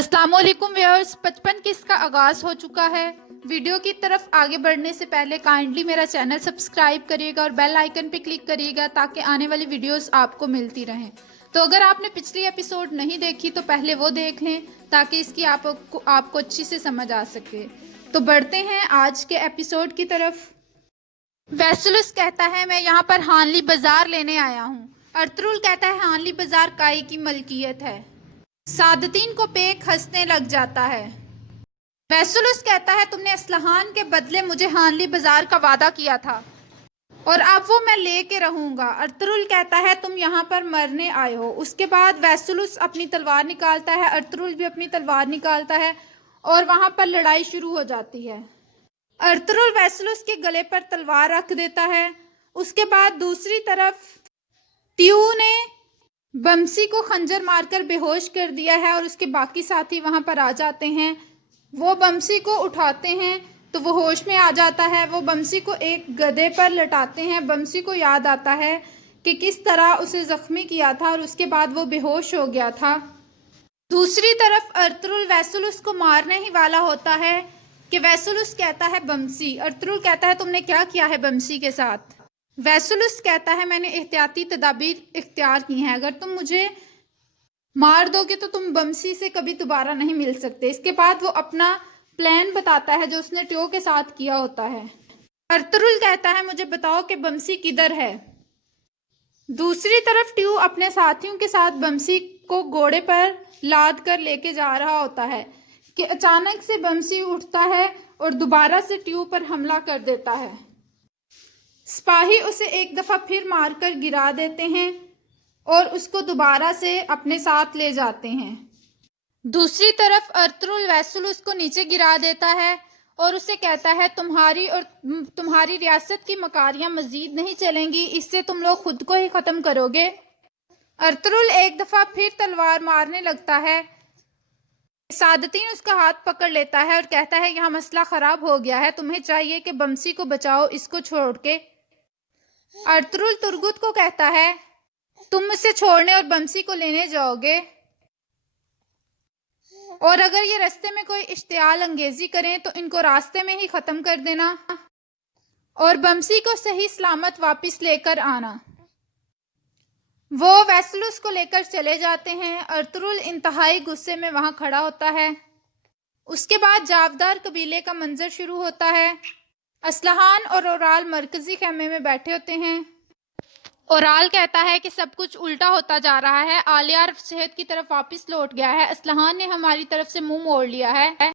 अस्सलाम वालेकुम व्यूअर्स, 55 किस्त का आगाज़ हो चुका है। वीडियो की तरफ आगे बढ़ने से पहले काइंडली मेरा चैनल सब्सक्राइब करिएगा और बेल आइकन पे क्लिक करिएगा ताकि आने वाली वीडियोस आपको मिलती रहें। तो अगर आपने पिछली एपिसोड नहीं देखी तो पहले वो देख लें ताकि इसकी आपको अच्छी से समझ आ सके। तो बढ़ते हैं आज के एपिसोड की तरफ। वैसुलस कहता है मैं यहाँ पर हानली बाजार लेने आया हूँ। अर्तुरुल कहता है हानली बाजार काई की मलकियत है। सादतीन को पेक हंसने लग जाता है। वैसुलस कहता है तुमने असलहान के बदले मुझे हानली बाजार का वादा किया था और अब वो मैं लेके रहूंगा। अर्तुरुल कहता है तुम यहाँ पर मरने आए हो। उसके बाद वैसुलस अपनी तलवार निकालता है, अर्तुरुल भी अपनी तलवार निकालता है और वहां पर लड़ाई शुरू हो जाती है। अर्तुरुल वैसुलस के गले पर तलवार रख देता है। उसके बाद दूसरी तरफ ट्यू ने बमसी को खंजर मारकर बेहोश कर दिया है और उसके बाकी साथी वहां पर आ जाते हैं। वो बमसी को उठाते हैं तो वो होश में आ जाता है। वो बमसी को एक गधे पर लटाते हैं। बमसी को याद आता है कि किस तरह उसे जख्मी किया था और उसके बाद वो बेहोश हो गया था। दूसरी तरफ अर्तुरुल वैसुलस को मारने ही वाला होता है कि वैसुलस कहता है बमसी। अर्तुरुल कहता है तुमने क्या किया है बमसी के साथ। वैसुलस कहता है मैंने एहतियाती तदाबीर इख्तियार की हैं, अगर तुम मुझे मार दोगे तो तुम बमसी से कभी दोबारा नहीं मिल सकते। इसके बाद वो अपना प्लान बताता है जो उसने ट्यो के साथ किया होता है। अर्तुरुल कहता है मुझे बताओ कि बमसी किधर है। दूसरी तरफ ट्यू अपने साथियों के साथ बमसी को घोड़े पर लाद कर लेके जा रहा होता है कि अचानक से बमसी उठता है और दोबारा से ट्यू पर हमला कर देता है। सिपाही उसे एक दफा फिर मारकर गिरा देते हैं और उसको दोबारा से अपने साथ ले जाते हैं। दूसरी तरफ अर्तुरुल वैसुलस को नीचे गिरा देता है और उसे कहता है तुम्हारी रियासत की मकारियां मजीद नहीं चलेंगी, इससे तुम लोग खुद को ही खत्म करोगे। अर्तुरुल एक दफा फिर तलवार मारने लगता है। सादतीन उसका हाथ पकड़ लेता है और कहता है यहाँ मसला खराब हो गया है, तुम्हें चाहिए कि बमसी को बचाओ, इसको छोड़ के। अर्तुरुल तुर्गुत को कहता है तुम मुझसे छोड़ने और बमसी को लेने जाओगे और अगर ये रास्ते में कोई इश्तियाल अंगेजी करें तो इनको रास्ते में ही खत्म कर देना और बमसी को सही सलामत वापस लेकर आना। वो वैसुलस को लेकर चले जाते हैं। अर्तुरुल इंतहाई गुस्से में वहां खड़ा होता है। उसके बाद जावदार कबीले का मंजर शुरू होता है। असलहान और ओराल मरकजी खेमे में बैठे होते हैं। ओराल कहता है कि सब कुछ उल्टा होता जा रहा है, आलियार शहद की तरफ वापस लौट गया है, असलहान ने हमारी तरफ से मुंह मोड़ लिया है।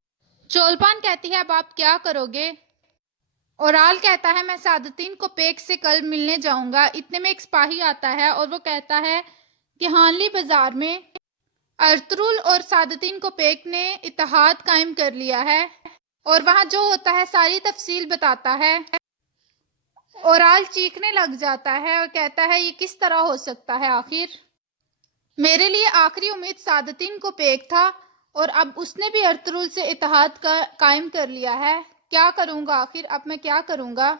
चोलपान कहती है अब आप क्या करोगे। ओराल कहता है मैं सादतीन को पेक से कल मिलने जाऊंगा। इतने में एक सिपाही आता है और वो कहता है कि हानली बाजार में अर्तुरुल और सादतीन को पेक ने इत्तेहाद कायम कर लिया है और वहां जो होता है सारी तफसील बताता है। ओराल चीखने लग जाता है और कहता है ये किस तरह हो सकता है, आखिर मेरे लिए आखिरी उम्मीद सादतीन को पेक था और अब उसने भी अर्तुरुल से इत्तेहाद कायम कर लिया है। क्या करूंगा आखिर, अब मैं क्या करूंगा।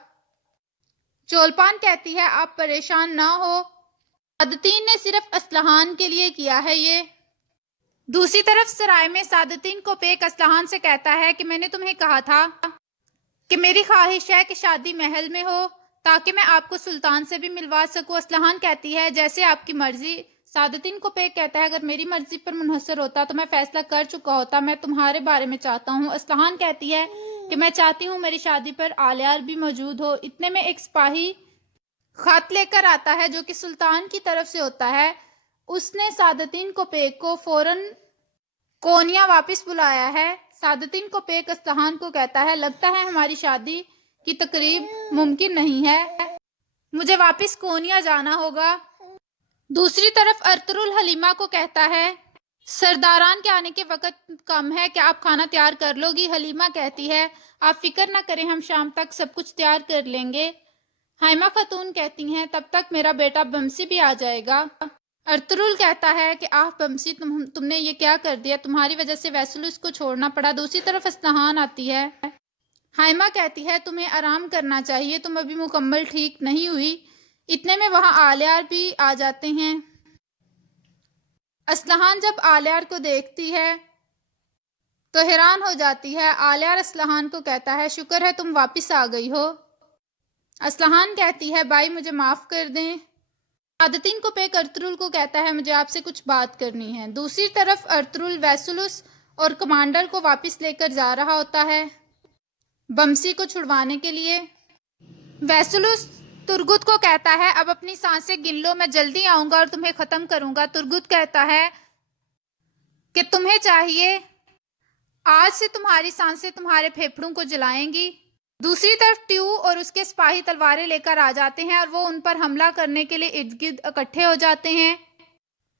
चोलपान कहती है आप परेशान ना हो, सादतीन ने सिर्फ असलहान के लिए किया है ये। दूसरी तरफ सराय में सादतीन को पेक असलहान से कहता है कि मैंने तुम्हें कहा था कि मेरी ख्वाहिश है कि शादी महल में हो ताकि मैं आपको सुल्तान से भी मिलवा सकूं। असलहान कहती है जैसे आपकी मर्जी। सादतीन को पेक कहता है अगर मेरी मर्जी पर मुनहसर होता तो मैं फैसला कर चुका होता, मैं तुम्हारे बारे में चाहता हूँ। असलहान कहती है कि मैं चाहती हूँ मेरी शादी पर आलियार भी मौजूद हो। इतने में एक सिपाही खत लेकर आता है जो कि सुल्तान की तरफ से होता है। उसने सादतीन को पेक को फौरन कोनिया वापस बुलाया है। सादतीन को पेक असलहान को कहता है लगता है हमारी शादी की तकरीब मुमकिन नहीं है, मुझे वापस कोनिया जाना होगा। दूसरी तरफ अर्तुरुल हलीमा को कहता है सरदारान के आने के वक्त कम है, क्या आप खाना तैयार कर लोगी। हलीमा कहती है आप फिक्र ना करें, हम शाम तक सब कुछ तैयार कर लेंगे। हाइमा खातून कहती हैं तब तक मेरा बेटा बमसी भी आ जाएगा। अर्तुरुल कहता है कि आप बमसी तुमने ये क्या कर दिया, तुम्हारी वजह से वैसुलस को छोड़ना पड़ा। दूसरी तरफ असलहान आती है। हाइमा कहती है तुम्हें आराम करना चाहिए, तुम अभी मुकम्मल ठीक नहीं हुई। इतने में वहां आलियार भी आ जाते हैं। असलहान जब आलियार को देखती है تو حیران ہو جاتی ہے۔ آلیار اسلحان کو کہتا ہے شکر ہے تم واپس آ گئی ہو۔ اسلحان کہتی ہے بھائی مجھے معاف کر دیں۔ سعادتین کوپیک ارطغرل کو کہتا ہے مجھے آپ سے کچھ بات کرنی ہے۔ دوسری طرف ارطغرل ویسلس اور کمانڈر کو واپس لے کر جا رہا ہوتا ہے بمسی کو چھڑوانے کے لیے۔ ویسلس ترگت کو کہتا ہے اب اپنی سانسیں گن لو، میں جلدی آؤں گا اور تمہیں ختم کروں گا۔ ترگت کہتا ہے کہ تمہیں چاہیے، آج سے تمہاری سانسیں تمہارے پھیپھڑوں کو جلائیں گی۔ دوسری طرف ٹیو اور اس کے سپاہی تلواریں لے کر آ جاتے ہیں اور وہ ان پر حملہ کرنے کے لیے ارد گرد اکٹھے ہو جاتے ہیں۔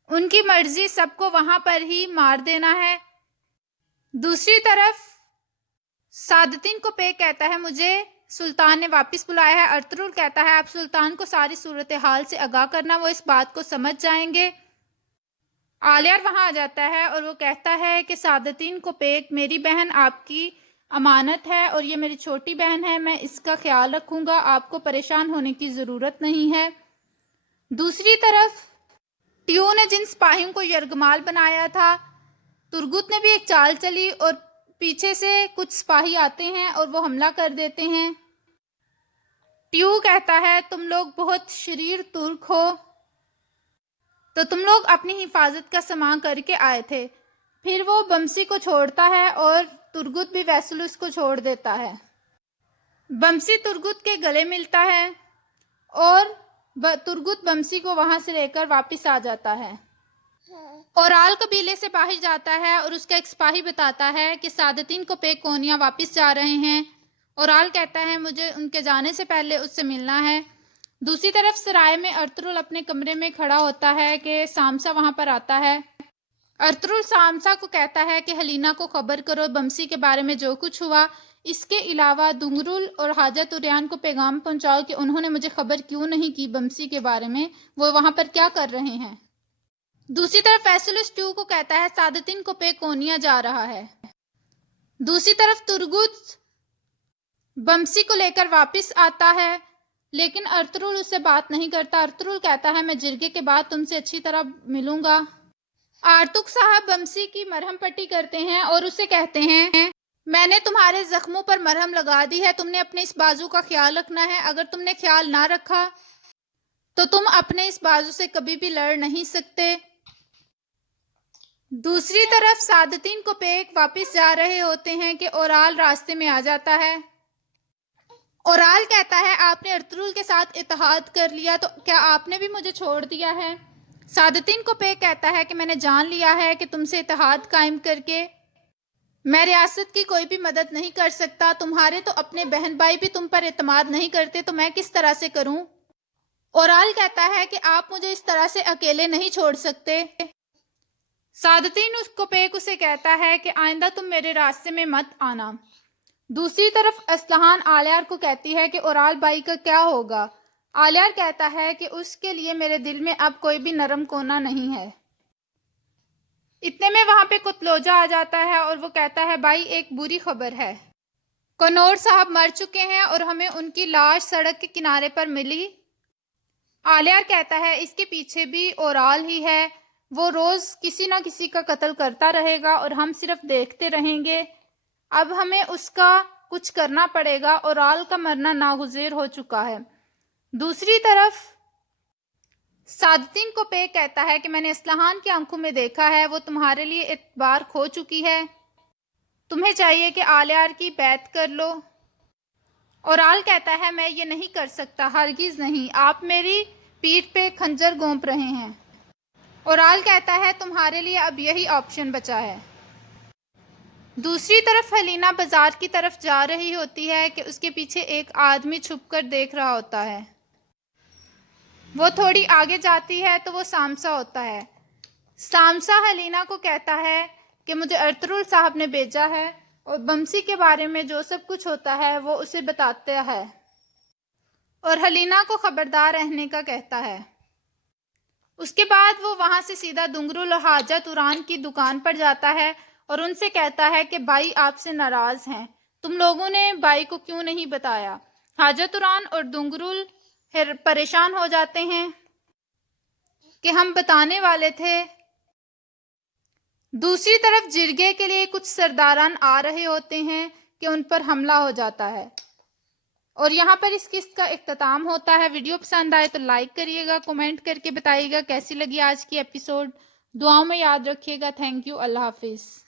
ان کی مرضی سب کو وہاں پر ہی مار دینا ہے۔ دوسری طرف سعادتین کوپیک کہتا ہے مجھے سلطان نے واپس بلایا ہے۔ ارطغرل کہتا ہے آپ سلطان کو ساری صورتحال سے آگاہ کرنا، وہ اس بات کو سمجھ جائیں گے۔ آلیار وہاں آ جاتا ہے اور وہ کہتا ہے کہ سعادتین کوپیک میری بہن آپ کی امانت ہے اور یہ میری چھوٹی بہن ہے، میں اس کا خیال رکھوں گا، آپ کو پریشان ہونے کی ضرورت نہیں ہے۔ دوسری طرف ٹیو نے جن سپاہیوں کو یرغمال بنایا تھا، ترگت نے بھی ایک چال چلی اور پیچھے سے کچھ سپاہی آتے ہیں اور وہ حملہ کر دیتے ہیں۔ ٹیو کہتا ہے تم لوگ بہت شریر ترک ہو، تو تم لوگ اپنی حفاظت کا سامان کر کے آئے تھے۔ پھر وہ بمسی کو چھوڑتا ہے اور ترگت بھی ویسلس کو چھوڑ دیتا ہے۔ بمسی ترگت کے گلے ملتا ہے اور ترگت بمسی کو وہاں سے لے کر واپس آ جاتا ہے۔ اورال قبیلے سے باہر جاتا ہے اور اس کا ایک سپاہی بتاتا ہے کہ سعادتین کوپیک کونیا واپس جا رہے ہیں۔ اورال کہتا ہے مجھے ان کے جانے سے پہلے اس سے ملنا ہے۔ دوسری طرف سرائے میں ارطغرل اپنے کمرے میں کھڑا ہوتا ہے کہ سامسا وہاں پر آتا ہے۔ ارطغرل سامسا کو کہتا ہے کہ ہلینا کو خبر کرو بمسی کے بارے میں جو کچھ ہوا، اس کے علاوہ دنگرل اور حاجہ توریان کو پیغام پہنچاؤ کہ انہوں نے مجھے خبر کیوں نہیں کی بمسی کے بارے میں، وہ وہاں پر کیا کر رہے ہیں۔ دوسری طرف ویسلس ٹیو کو کہتا ہے سعادتین کوپیک کونیا جا رہا ہے۔ دوسری طرف ترگت بمسی کو لے کر واپس آتا ہے لیکن ارطغرل اس سے بات نہیں کرتا۔ ارطغرل کہتا ہے میں جرگے کے بعد تم سے اچھی طرح ملوں گا۔ آرتک صاحب بمسی کی مرہم پٹی کرتے ہیں اور اسے کہتے ہیں میں نے تمہارے زخموں پر مرہم لگا دی ہے، تم نے اپنے اس بازو کا خیال رکھنا ہے، اگر تم نے خیال نہ رکھا تو تم اپنے اس بازو سے کبھی بھی لڑ نہیں سکتے۔ دوسری طرف سعادتین کوپیک واپس جا رہے ہوتے ہیں کہ اورال راستے میں آ جاتا ہے۔ اورال کہتا ہے آپ نے ارطغرل کے ساتھ اتحاد کر لیا تو کیا آپ نے بھی مجھے چھوڑ دیا ہے؟ سعادتین کوپیک کہتا ہے کہ میں نے جان لیا ہے کہ تم سے اتحاد قائم کر کے میں ریاست کی کوئی بھی مدد نہیں کر سکتا، تمہارے تو اپنے بہن بھائی بھی تم پر اعتماد نہیں کرتے تو میں کس طرح سے کروں؟ اورال کہتا ہے کہ آپ مجھے اس طرح سے اکیلے نہیں چھوڑ سکتے۔ سعادتین کوپیک اسے کہتا ہے کہ آئندہ تم میرے راستے میں مت آنا۔ دوسری طرف اسلحان آلیار کو کہتی ہے کہ اورال بھائی کا کیا ہوگا؟ آلیار کہتا ہے کہ اس کے لیے میرے دل میں اب کوئی بھی نرم کونا نہیں ہے۔ اتنے میں وہاں پہ کتلوجا آ جاتا ہے اور وہ کہتا ہے بھائی ایک بری خبر ہے، کنور صاحب مر چکے ہیں اور ہمیں ان کی لاش سڑک کے کنارے پر ملی۔ آلیار کہتا ہے اس کے پیچھے بھی اورال ہی ہے، وہ روز کسی نہ کسی کا قتل کرتا رہے گا اور ہم صرف دیکھتے رہیں گے، اب ہمیں اس کا کچھ کرنا پڑے گا، اورال کا مرنا ناگزیر ہو چکا ہے۔ دوسری طرف سعادتین کوپیک کہتا ہے کہ میں نے اسلحان کی آنکھوں میں دیکھا ہے، وہ تمہارے لیے اعتبار کھو چکی ہے، تمہیں چاہیے کہ آلیار کی بیعت کر لو۔ اورال کہتا ہے میں یہ نہیں کر سکتا، ہرگز نہیں، آپ میری پیٹھ پہ خنجر گھونپ رہے ہیں۔ اورال کہتا ہے تمہارے لیے اب یہی آپشن بچا ہے۔ دوسری طرف ہلینا بازار کی طرف جا رہی ہوتی ہے کہ اس کے پیچھے ایک آدمی چھپ کر دیکھ رہا ہوتا ہے۔ وہ تھوڑی آگے جاتی ہے تو وہ سامسا ہوتا ہے۔ سامسا ہلینا کو کہتا ہے کہ مجھے ارطغرل صاحب نے بھیجا ہے اور بمسی کے بارے میں جو سب کچھ ہوتا ہے وہ اسے بتاتا ہے اور ہلینا کو خبردار رہنے کا کہتا ہے۔ اس کے بعد وہ وہاں سے سیدھا دنگرل اور حاجہ توران کی دکان پر جاتا ہے اور ان سے کہتا ہے کہ بھائی آپ سے ناراض ہیں، تم لوگوں نے بھائی کو کیوں نہیں بتایا؟ حاجہ توران اور دنگرل پریشان ہو جاتے ہیں کہ ہم بتانے والے تھے۔ دوسری طرف جرگے کے لیے کچھ سرداران آ رہے ہوتے ہیں کہ ان پر حملہ ہو جاتا ہے، اور یہاں پر اس قسط کا اختتام ہوتا ہے۔ ویڈیو پسند آئے تو لائک کریے گا، کومنٹ کر کے بتائیے گا کیسی لگی آج کی ایپیسوڈ۔ دعاؤں میں یاد رکھیے گا۔ تھینک یو، اللہ حافظ۔